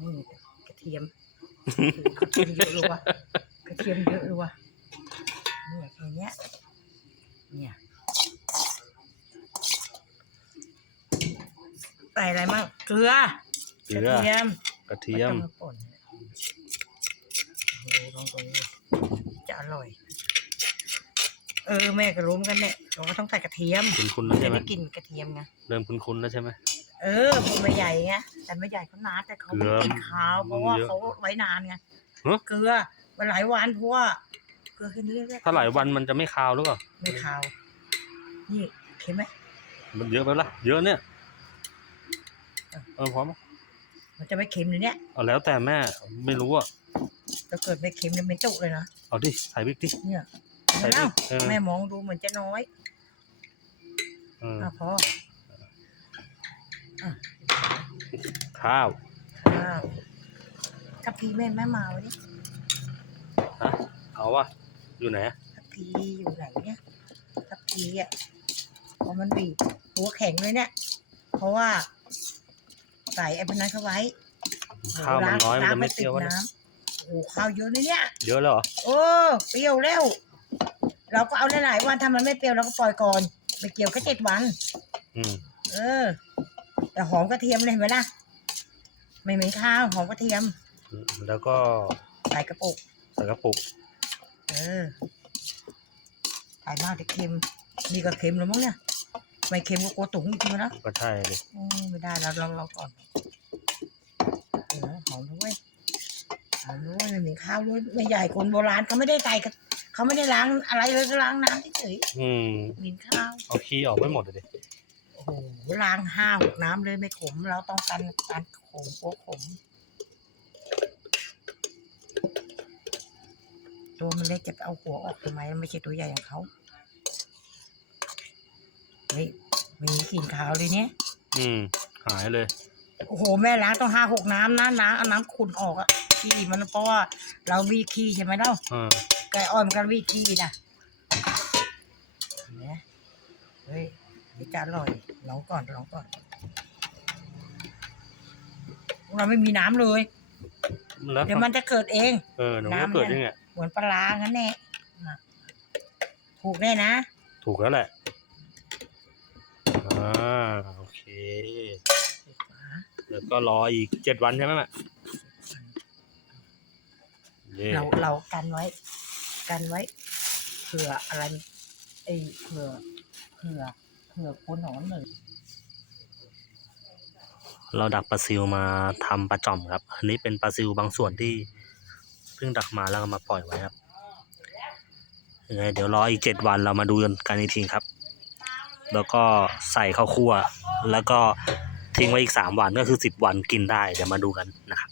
นี่กระเทียมกระเทียมเยอะเลยว่ะกระเทียมเยอะเลยว่ะเนี่ยแค่เนี้ยเนี่ยใส่อะไรมั่งเกลือเกลืกอระเทียมกระเทียมไต้องาป่นโอ้โหลองตรงนี้จะอร่อย เออแม่ก็รู้เหมือนกันเนี่ยเราก็ต้องใส่กระเทียมคุณคุณแล้วจะใช่ไหมได้กินกระเทียมไง เริ่มคุณคุณแล้วใช่ไหม เออพวกไม่ใหญ่ไงแต่ไม่ใหญ่เขานาแต่เขาไม่เกลือกินข้าวเพราะว่าเยอะเขาไว้นานไงฮะ เกลือมันหลายวันเพราะว่าเกลือแค่นี้ก็ถ้าหลายวันมันจะไม่คาวหรือเปล่า ไม่ขาวนี่เค็มไหมมันเยอะไปละเยอะเนี่ย เออพร้อมไหมมันจะไม่เค็มเลยเนี่ยเอาแล้วแต่แม่ไม่รู้อะ ถ้าเกิดไม่เค็มเนี่ยเป็นจุเลยนะเอาดิ ใส่พริกดิ เนี่ยใส่พริเอ้ากเออแม่มองดูเหมือนจะน้อยเอออะพอ ข้าวข้าวทัพพีแม่แม่มาวันนี้ฮะเอาวะอยู่ไหนอะทัพพีอยู่ไหนเนี่ยทัพพีอะพอมันบีบตัวแข็งเลยเนี่ย เพราะว่า ใส่ไอ้พวกนั้นเข้าไว้ข้าวมันน้อยมันจะไม่ล้างเปรี้ยววะติดเนี่ยน้ำโอ้ข้าวเยอะเลยเนี่ยเยอะแล้วเหรอโอ้เปรี้ยวแล้ว เราก็เอาหลายๆวันถ้ามันไม่เปรี้ยวเราก็ปล่อยก่อนไม่เกี่ยวแค่เจ็ดวัน อืมเออ แต่หอมกระเทียมเลยเห็นไหมล่ะ ไม่เหม็นข้าวหอมกระเทียมแล้วก็ใส่กระปุกใส่กระปุก เออใส่มากแต่เค็มนี่ก็เค็มแล้วมั้งเนี่ยไม่เค็มก็กลัวตุ๋งจริงๆนะก็ใช่เลยโอ้ไม่ได้เราลองเราก่อนเออหอมด้วยหอมด้วยไม่เหม็นข้าวด้วยไม่ใหญ่คนโบราณเขาไม่ได้ใส่กระเขาไม่ได้ล้างอะไรเลยก็ล้างน้ำเฉยอืมๆเหม็นข้าวเอาขี้ออกไม่หมดเลยดิ โอ้โหล้างห้าหกน้ำเลยไม่ขม เราต้องการการขมโอ้ขม ตัวมันเล็กจะเอาหัวออกทำไมมันไม่ใช่ตัวใหญ่อย่างเขาเฮ้ยมีกลิ่นขาวเลยเนี่ยอืม หายเลย โอ้โห แม่ล้างต้องห้าหกน้ำนะน้ำเอาน้ำขุ่นออกอะขี้มันเพราะว่าเราวีขี้ใช่ไหมเล่าอ่าไก่อ้อยมันก็วีขี้นะเนี่ยเฮ้ย วจะอร่อยลองก่อนลองก่อนเราไม่มีน้ำเลย แล้วเดี๋ยวมันจะเกิดเอง เออหนูก็เกิดยังไงเหมือนปลาร้างั้นแน่น่ะถูกแน่นะ ถูกแล้วแหละอ่าโอเค แล้วก็รออีกเจ็ดวันใช่ไหมแม่นี่เราเรากันไว้ กันไว้เผื่ออะไรไอ้เผื่อเผื่อ เผื่อคนหนอนเลย เราดักปลาซิวมาทำปลาจ่อมครับ อันนี้เป็นปลาซิวบางส่วนที่เพิ่งดักมาแล้วก็มาปล่อยไว้ครับยังไงเดี๋ยวรออีกเจ็ดวันเรามาดูกันอีกทีครับ แล้วก็ใส่ข้าวคั่ว แล้วก็ทิ้งไว้อีกสามวันก็คือสิบวันกินได้ เดี๋ยวมาดูกันนะครับ